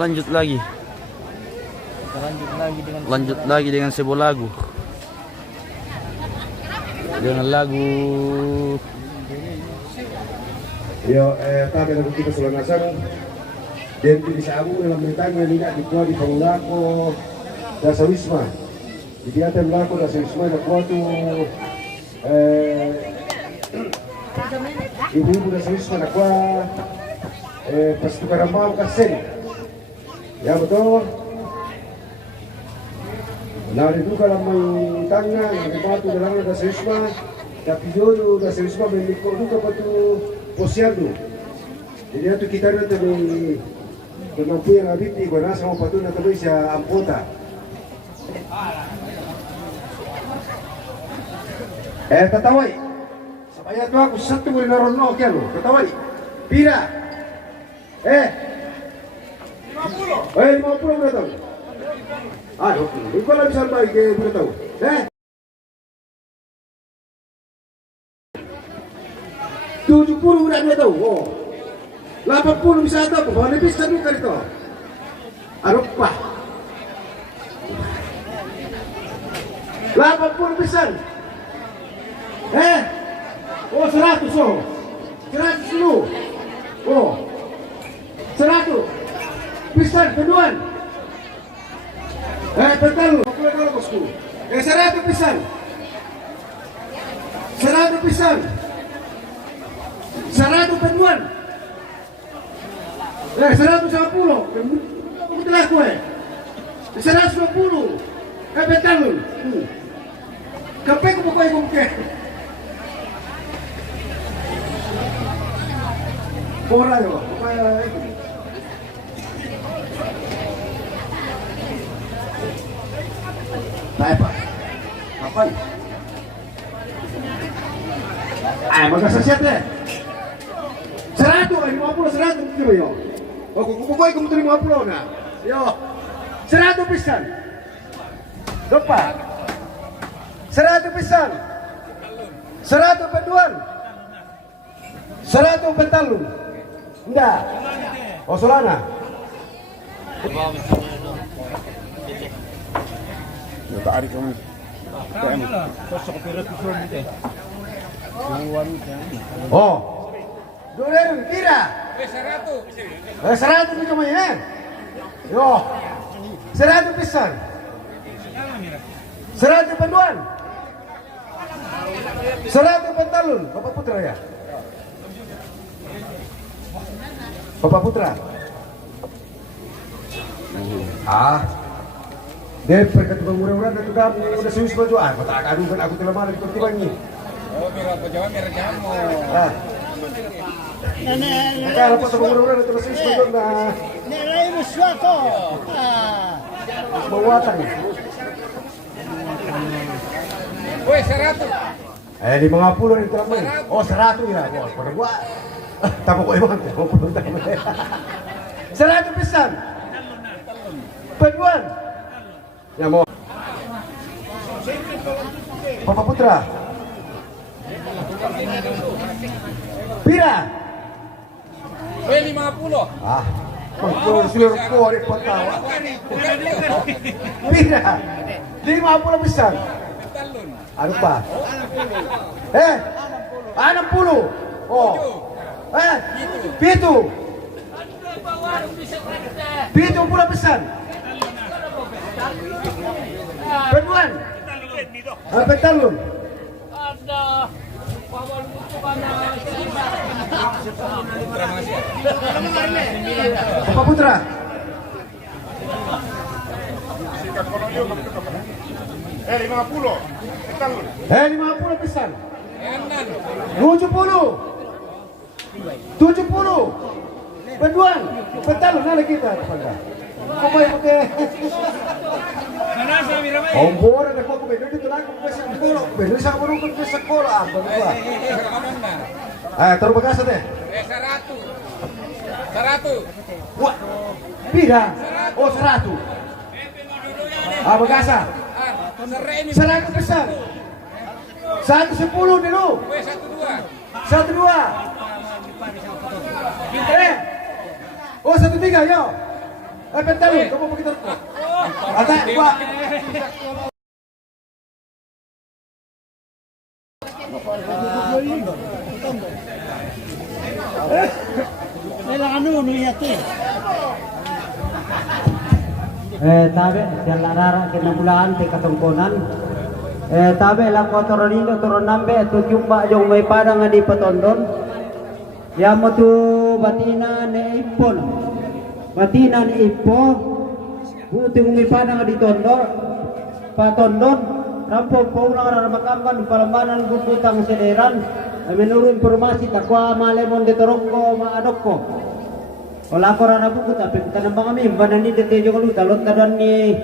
lanjut lagi. Lanjut lagi dengan sebuah lagu. Dengan lagu. Yo, tabi lagu kita Sulawesi. Dan di sabu dalam mentangnya tidak dikuat di Pangulako Dasa Wisma. Jadi ada Pangulako Dasa Wisma ada kuatu ibu-ibu Dasa Wisma ada kuat pas tukar mau kasen. Ya betul. Nah itu kalau mentangnya yang kuatu dalam Dasa Wisma, tapi jodoh Dasa Wisma berikut juga patu posyandu. Jadi itu kita nanti kemampu yang habis di gua sama patu nanti bisa ampota. Tatawai. Supaya tu aku satu boleh naron no ke lo. Tatawai. Pira. 50. 50 berapa? Ah, 20. Kau bisa bagi ke berapa? 70 udah dua tahu. Oh. 80 bisa ada apa? Mana bisa dulu kali itu? Arupah. 80 bisa. Oh 100 oh. 100 dulu. Oh. 100. Bisa keduan. Betul. Aku dulu bosku. 100 bisa. 100 bisa. 100 penuan. 150. Aku telah kue. 120. Betul. Kapai ko pokoknya kumke. Pora yo. Apa? Kapan? Magkasasiyat eh. 100 kilo yo. O kung kukukoy kung 50 na. Yo. 100 pisan. Dopa. 100 pisan. 100 peduan. 100 petalun. Enggak. Oh Solana. Tarik kamu. Oh. Dolar kira. 100. 100 itu mah ya. Yo. 100 pisan. 100 peduan. 100 pentalun. Bapak Putra ya? Bapak Putra. Dia perkat murah-murah dan juga udah serius baju. Kau tak aduh kan aku telah marah seperti ini. Oh, merah jamu. Kalau pas murah-murah dan terus serius baju nah. Nilai musuhku. Bawatan. Woi, 100. 50 itu telah. Oh 100 ya. Wah, pada gua. Tapi kok emang 100 pisan. Peduan. Ya mau. Bapak Putra. Pira. Woi, 50. Betul seluruh korek pertawa. Pira. 50 pisan. Apa? 60. Oh. Pitu. Pitu pula pesan. Penuan. Betalun. Ada. Bapak Putra. Eh, 50. Betalun. 50 pesan. 70. 70. Peduan. Betalun nala kita. Kau yang pakai. Ombor ada kau bedo itu lah kau besar sekolah. Bedo sa kau rukun ke sekolah. Taruh bagasa deh. 100. 100. Wah. Pira. Oh 100. Bagasa. 100 besar. 110 dulu. 12. Oh 13 yo. Pentalon, kamu begitu. Ata, Pak. Kailangan ano yate. Tabe dan larara kinabulaan te katungkunan. Tabe la kotoronindo toronambe tu jumpa jong may padang di patondon. Ya mo tu batina ne ipon. Batina ne ipo. Buti may padang di tondor. Patondon rampong paulang ra makamban palambanan bubutang sederan. Menurut informasi takwa malemon de torongko maadokko. Wala ko rana buku tapi kita nambang kami banani de tejo kalu talot kadan ni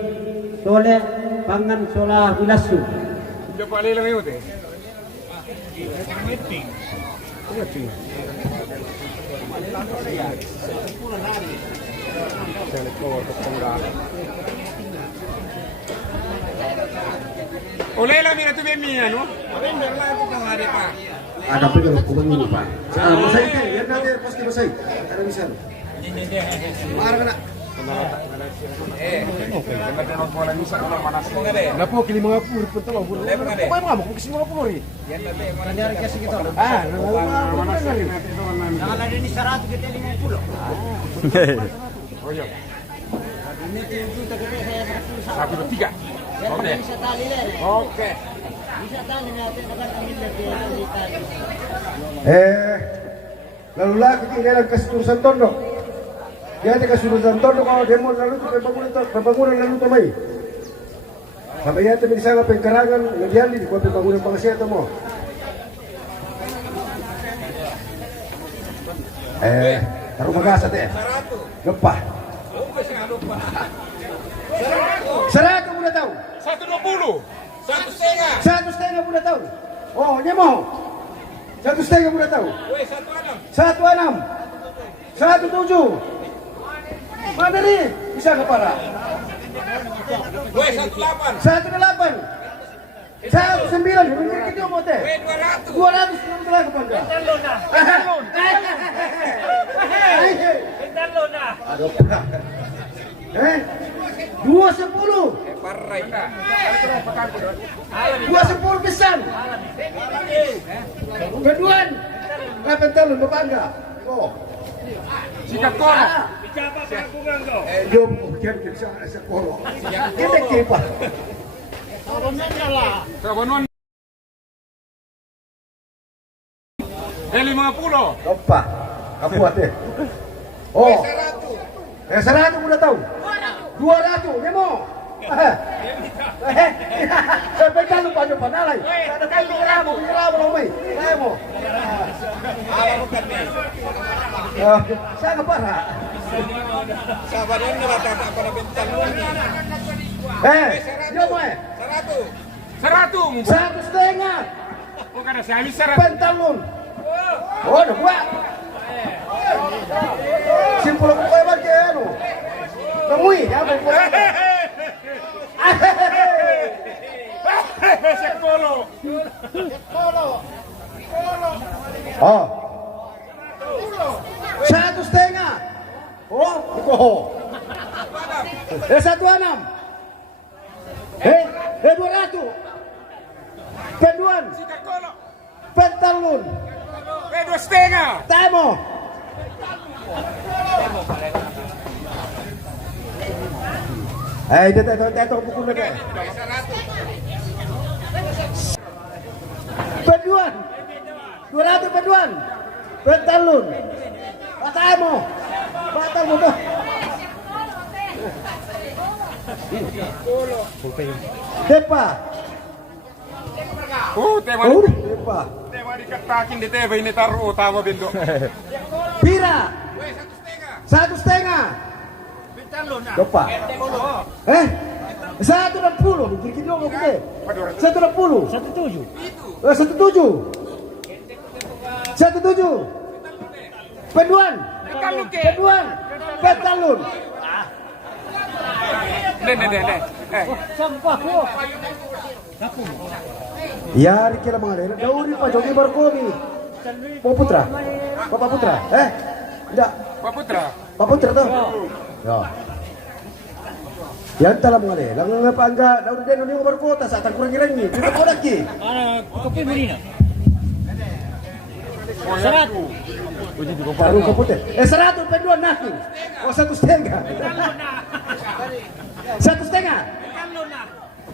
tole pangan sola wilasu. Coba lang yun eh. Oleh lah mira tu bemia no. Render lah kita hari pa. Ada pergi hukuman ini, Pak. Masai kan, biar nanti pasti masai. Ada misal. Marah kena. Napo kili mga pur punta mo pur. Apa mo kung kisi mga pur. Yan na be, mana nyari kasi kita. Jangan ada ni 100 kita 50. Oh iya. Ini tu kita saya 1 2 3. Oke. Bisa tali le. Oke. Bisa tali natin akan ambil lagi tali. Lalu lagi kita dalam kesurusan tondo. Dia ada kesurusan tondo kalau demo lalu tu pembangunan lalu tu mai. Sampai ya tu bisa pengkarangan ngedian di kota pembangunan bangsa tu mo. Taruh magasa teh. Lupa. 100 mula tahu. 120. 1,5. 1,5 mula tahu. Oh, nyemo. 1,5 mula tahu. Weh, 1,6. 1,6. 1,7. Mana ni? Bisa ke para? Weh, 1,8. 1,8. 1,9. Mungkin kita mau teh. Weh, 200. 200 km ke pangga. Aduh. 2,10. Parai ka. 2,10 pisan. Keduan. Kapan talon bapangga? Oh. Sikat kono. Jom kian bisa sa koro. Kita kipa. Kabanon. 50. Lupa. Kapuat deh. Oh. 100 muna tahu. 200, nemo. Sampai kalau pada panalai. Ada kali kiramu lomai. Nemo. Sana para. Sabaran na bata para bentang. Yo mo 100. 100 Bukan ada habis 100. Pantalon. Oh, udah buat. Simpul ko kayo ba ano? Kamuy, apa ko? Sekolo. Oh. 100. Oh, iko. 1,6. 200. Keduan. Sekolo. Pantalon. Weh, 2,5. Tamo. Ito buku na kayo. Paduan. 200 paduan. Pantalon. Bataan mo. Bataan mo to. Depa. Tema. Depa. Tema dikatakin di TV ini taruh utama bendo. Pira. Weh, 1,5. 1,5. Depa. 160. Dikit dong aku deh. 160. 17. 17. 17. Paduan. Paduan. Pantalon. Nih. Sampah ko. Ya, kira mga rin. Dauri pa, jogi barkomi. Paputra. Bapak Putra. Enggak. Pak Putra. Pak Putra tuh. Ya. Yan talam nga le. Lang nga paangga, daw din ano yung barkota sa atang kurang irangi. Dito ko lagi. Kopi Marina. Serat. Baru ka puti. 100 penduan naku. O 1,5. 1,5.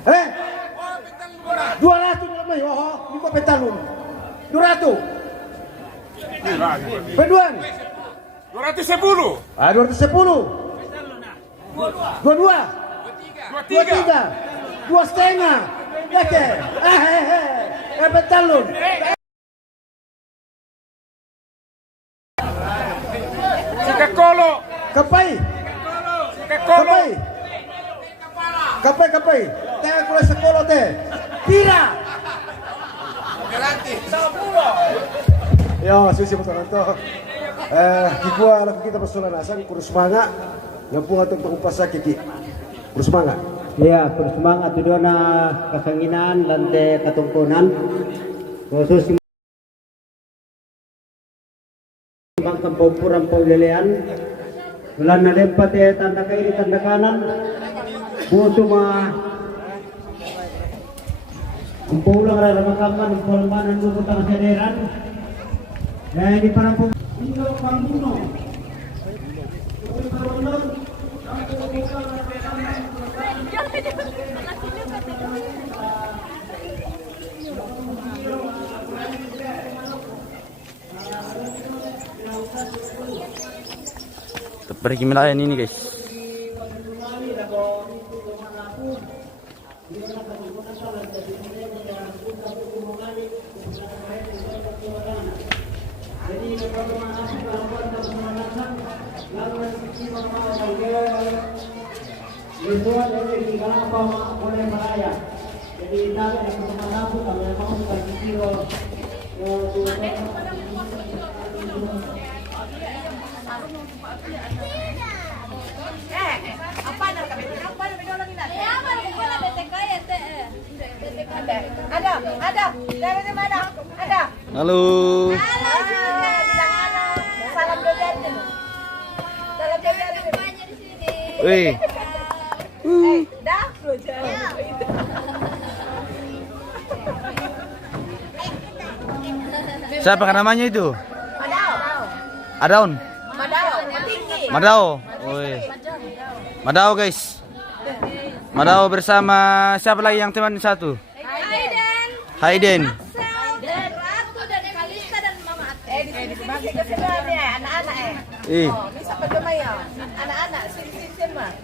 Eh? 200 naman. Oh, hindi ko petalon. 200. Penduan. 210. Ah, 210. 22. 23. 2,5. Oke. Petalon. Sikakolo. Kapay. Sikakolo. Kapay. Tengah kulit sekolah teh. Tira. Yo, susi betul itu. Kikua lagu kita persolanasan kurus semangat. Ngampung atau pengupasa kiki. Kurus semangat. Ya, terus semangat itu na kasanginan lantai katungkunan. Khusus bangkang pampuran paulelean. Bulan na lempat tanda kiri tanda kanan. Buso kumpulang raramakamman ng palmanan lubot ang sederan. Dahil di parang pumindok pangbuno. Perkimilayan ini guys. Halo. Salam jajan. Salam jajan di sini. Wih. Dah, Siapa kan namanya itu? Madao. Adaun. Madao, tinggi. Madao. Wih. Madao guys. Madao bersama siapa lagi yang teman satu? Hayden. Dan Ratu dan Kalista dan Mama Ate. Di sini ke sini anak-anak bisa bagaimana ya? Anak-anak sini mah.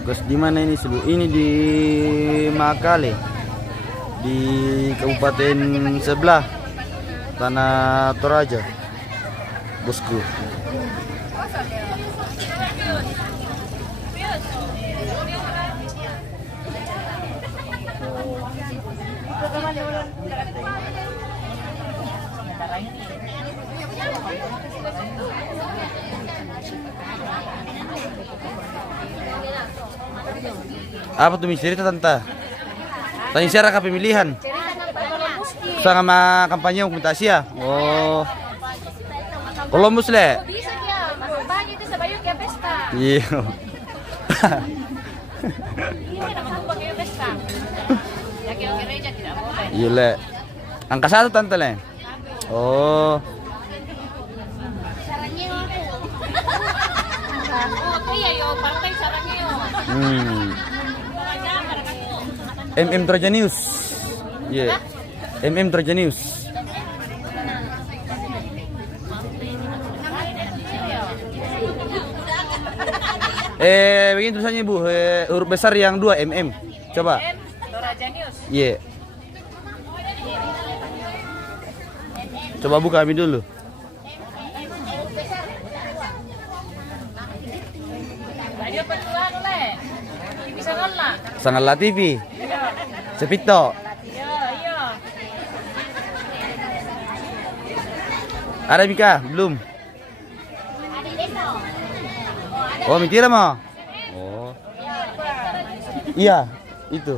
Lukas di mana ini sebut? Ini di Makale, di kabupaten sebelah Tanah Toraja, bosku. Apa tuh cerita tante? Tanya siapa kah pemilihan? Sama kampanye komunitas ya? Oh, Columbus le? Bisa dia, masuk bagi itu sebayuk ya pesta. Iya. Ini nama tumpang ya pesta. Yakin gereja tidak boleh. Iya le. Angka 1 tante le? Oh. Sarangnya oh iya yo, partai sarangnya yo. MM Trojanius. Iya. Troja News. Begini tulisannya Bu, huruf besar yang 2 Coba. Troja News. Iya. Coba buka kami dulu. Radio Petuan le. Bisa ngolah. Sangatlah TV. Sepito. Iya. Ada Mika? Belum. Oh, Mikira mau? Oh. Iya, itu.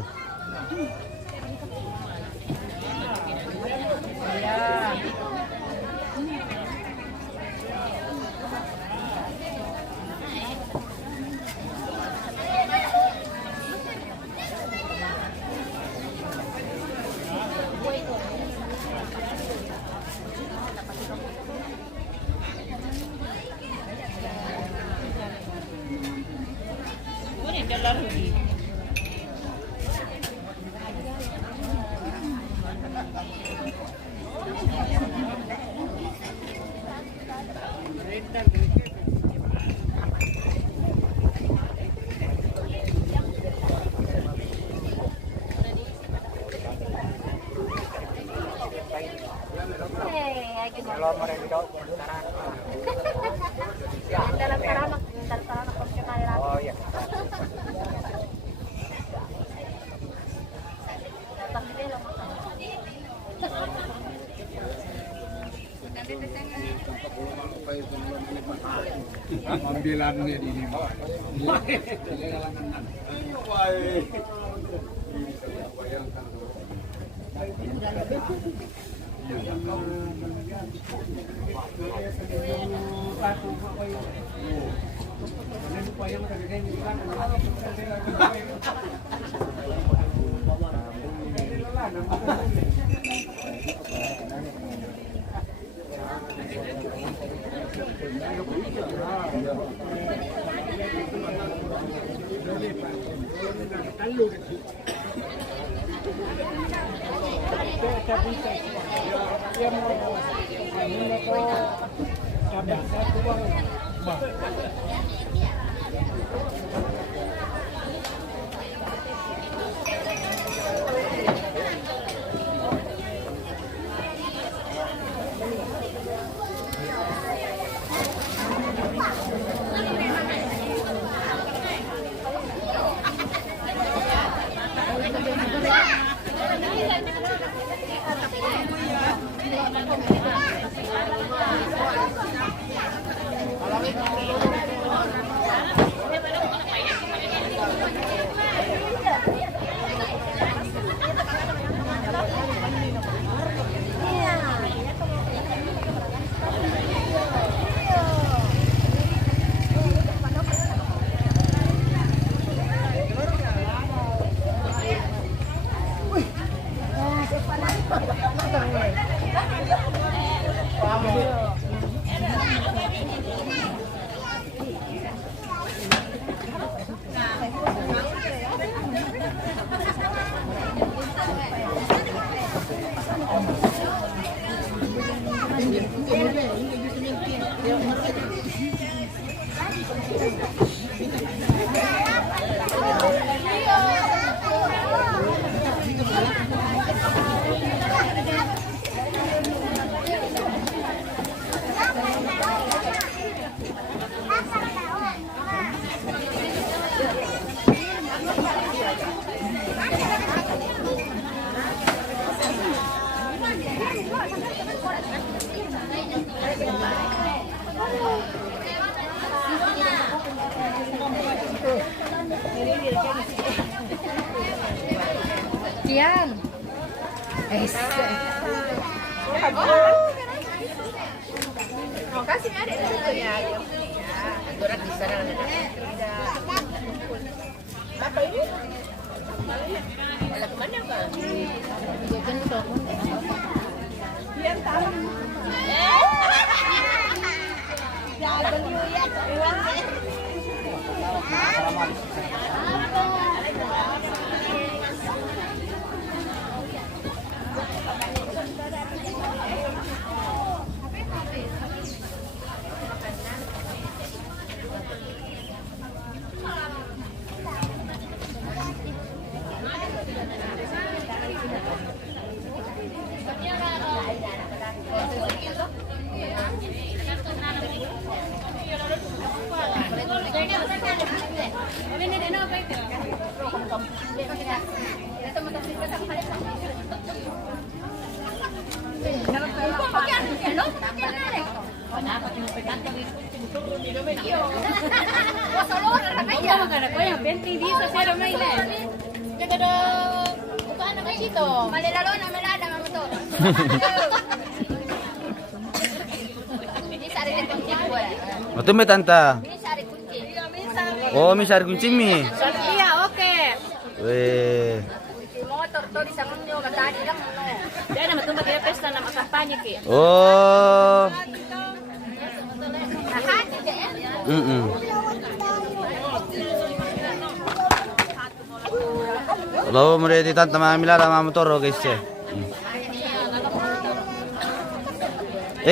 Ambilannya di ini. Kian. Kasih ada itu ya. Aturan di sana ada. Apa ini? Malah kemana Bang? Jajan dong. Kian tahu. Jalan dulu ya. Assalamualaikum. dapat yung pekanto ni Tugtog ni Domen. Wasalor na kaya. Magana ko yung 20 di sa sero na ile. Kada do bukaan na dito. Malilalo na malala ang motor. Ini sari din kunci ko. Matumbe tanta. Ini sari kunci. Oh, mi sari kunci mi. Iya, oke. Weh. Motor to di sa munyo matadi lang mo. Dahil na matumba kaya pesta na makampanya ki. Oh. Nakati de. Lalu mulai di tanta mamila sama motor guys ya.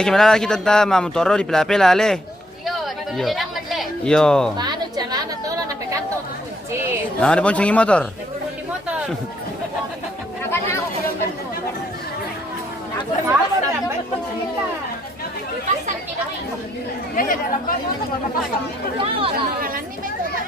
Gimana lagi tanta motor di pila-pila le. Iyo, di lang madle. Iyo. Paano dyan na tolo na pekanto to kunci. Nah, ada ponceng motor. Di motor. Nakana ako kulong mo. Ako rin pasan kita rin. Dede dalam ba mo mapapasan. Ni may tuwa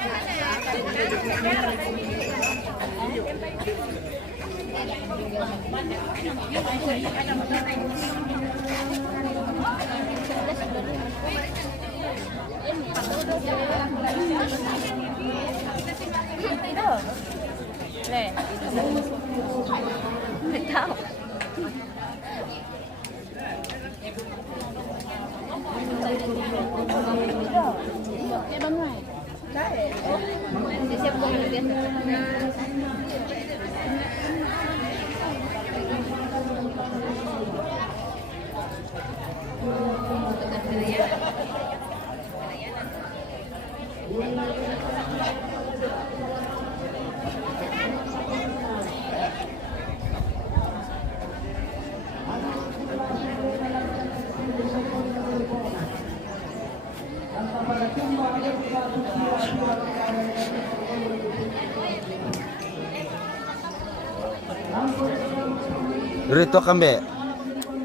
Rito kambe.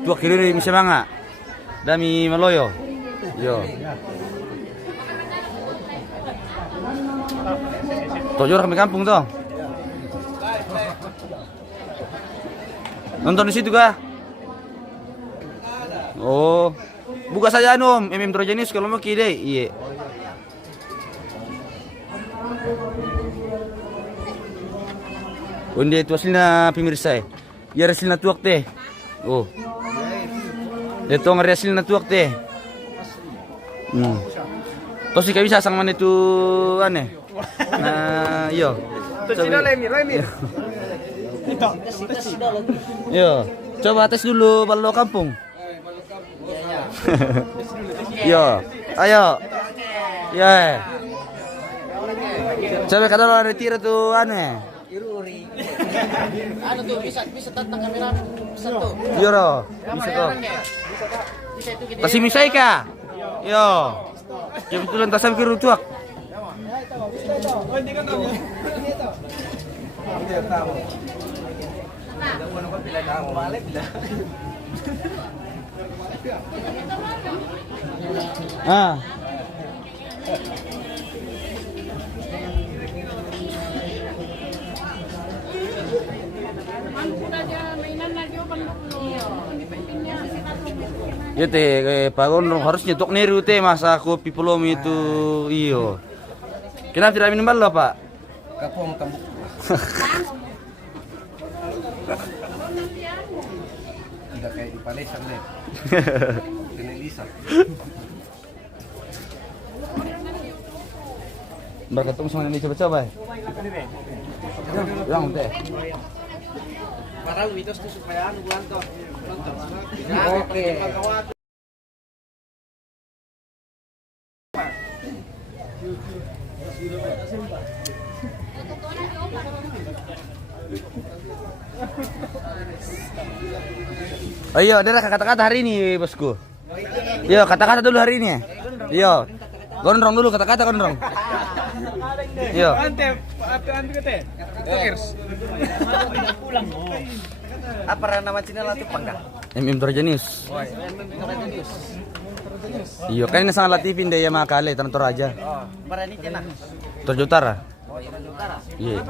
Tuak kiri mi semanga. Dami maloyo. Yo. Tojor kami kampung tuh. Nonton di situ kah? Oh. Buka saja Om, Trojanis kalau mau kide. Iya. Onde itu hasilnya pemirsa. Ya hasilnya tuak teh. Oh. Itu ngeri hasilnya tuak teh. Terus sih bisa sang mana itu aneh. Nah, iyo. Yo, coba tes dulu balo kampung. Yo, ayo. Ya. Coba kalau ada tira tuh aneh. Ano tuh bisa tentang kamera satu. Yo, bisa tuh. Kasih misai kah? Yo. Kebetulan tasam kiri tuak. Ah. Ya teh, pagon harus nyetok niru teh masa kopi pelom itu iyo. Kenapa tidak minum balo Pak? Kapong tambuk. Tidak kayak di Palesan deh. Penelisa. Mbak ketemu sama ini coba-coba. Yang teh. Para witos tuh supaya anu buanto. Oke. Ayo, ada kata-kata hari ini, bosku. Yo, kata-kata dulu hari ini. Yo. Gondrong dulu kata-kata gondrong. Yo. Ante kete. Tokers. Pulang. Apa nama channel itu pangga? Trojanis. Iyo, kan ini sangat latifin deh ya makale tanah Toraja. Oh, para ini kena. Toraja Utara. Oh, ini utara. Iya.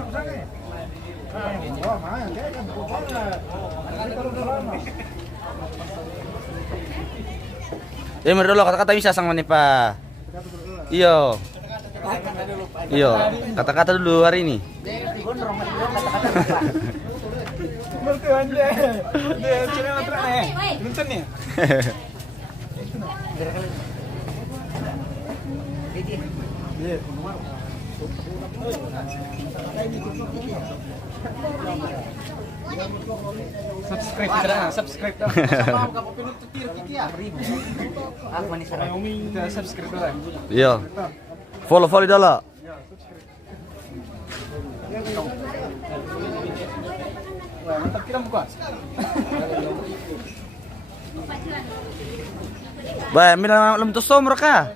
Mari dulu kata-kata bisa sang mana pa. Iyo. Iyo, kata-kata dulu hari ini. Subscribe kita, subscribe dah. Sama kamu penutup kiki ya. Aku manis sarang. Kita subscribe dah. Iya. Follow dulu. Mantap kita buka. Baik, mina lem tu som mereka.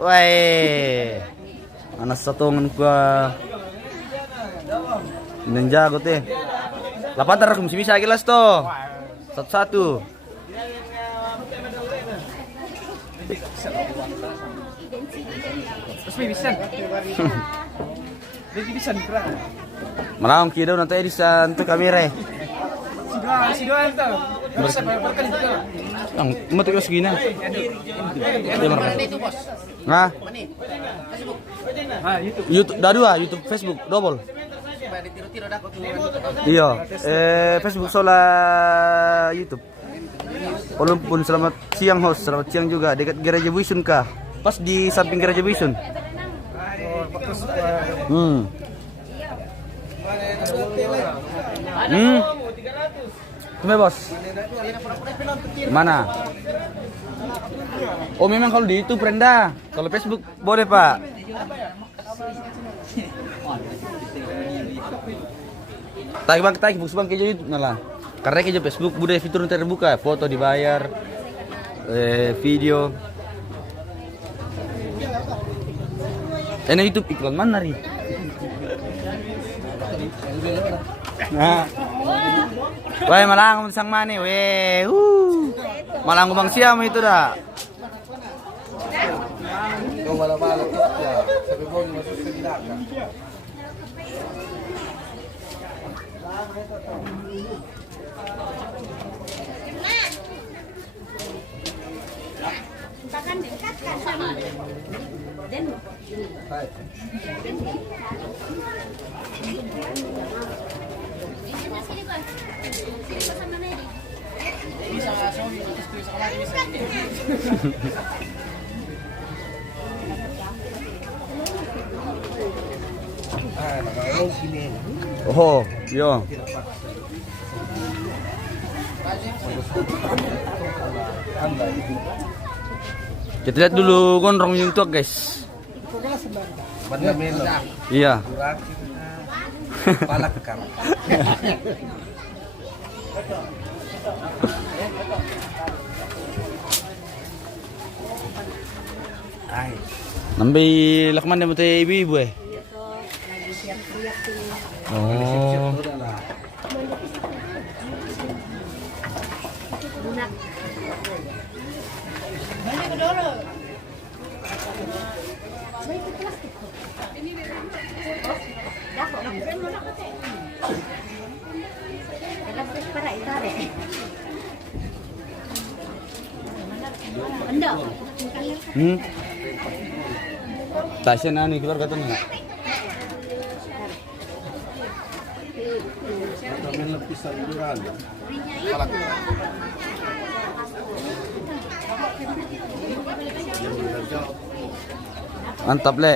Woi. Anak satungan gua. Ninjago teh. Lapan tar bisa kelas tuh. Satu-satu. Bisa dikerah. Malam kira nanti edisan tu kamera. Si doa itu. Bisa berkali juga. Yang mau terus gini. Nah, YouTube dah dua, YouTube, Facebook double. Iya, Facebook sola YouTube. Walaupun selamat siang host, selamat siang juga dekat gereja Buisun kah? Pas di samping gereja Buisun. Tunggu bos. Mana? Oh memang kalau di YouTube rendah, kalau Facebook boleh pak. Tagi bang kejo itu nalah. Karena kejo Facebook budaya fitur terbuka, foto dibayar, video. Ini YouTube iklan mana nih? Nah. Wah malang sang mani, weh. Malang bang siam itu dah. Kau malam-malam ya, sampai mau masuk ke belakang. Bahkan dekatkan sama dan Oh, yo. Kita lihat dulu gondrong yang tua guys. Iya. Palakar. Nambai lakman dia mati ibu-ibu Oh. Tasya nani keluar katanya. Mantap le.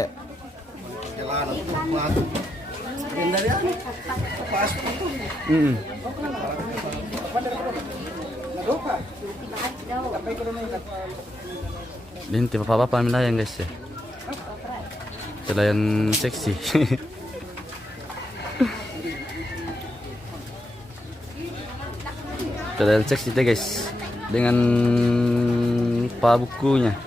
Linti bapak-bapak melayang guys ya. Nelayan seksi. Nelayan seksi deh guys. Dengan pabukunya.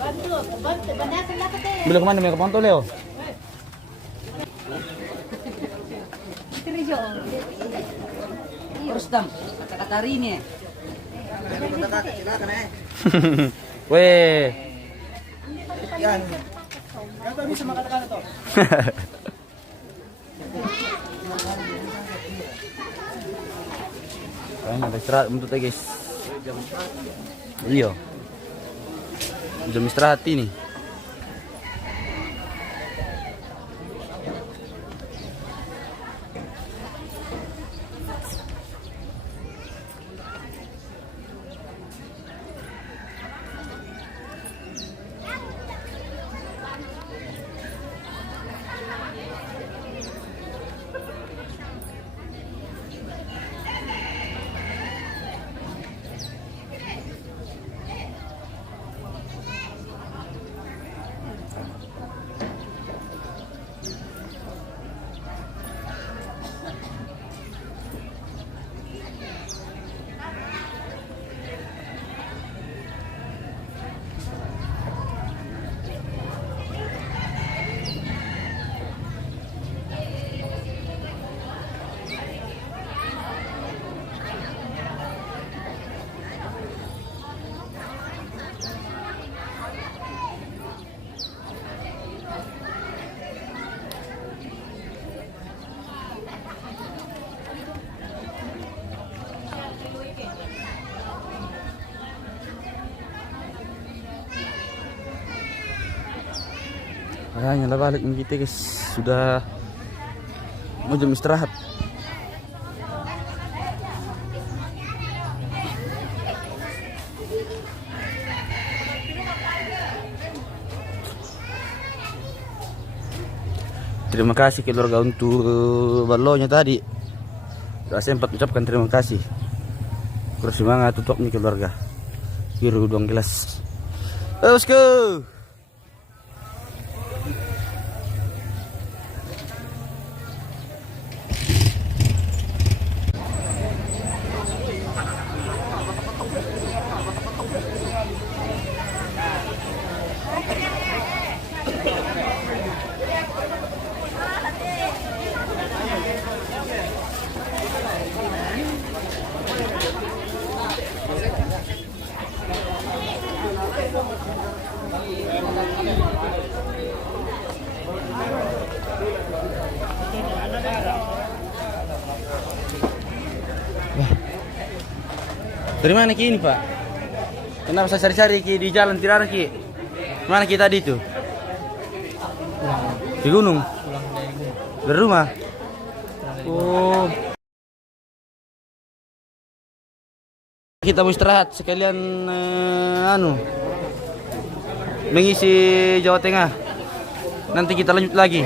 Bandasan lah kita. Belum kemana may kapanto Leo? Terus dam, kata-kata ini. Weh. Yan. Kata bisa makata-kata to. Kayaknya ada istirahat untuk guys. Iya. Jam istirahat ini. Kayaknya lah balik kita guys, sudah mau jam istirahat. Terima kasih keluarga untuk balonnya tadi. Sudah sempat ucapkan terima kasih. Terus semangat untuk nih keluarga. Biru 2 gelas. Let's go. Dari mana Ki ini Pak? Kenapa saya cari-cari Ki di jalan tidak ada Ki? Mana Ki tadi itu? Di gunung? Dari rumah? Oh. Kita mau istirahat sekalian mengisi Jawa Tengah. Nanti kita lanjut lagi.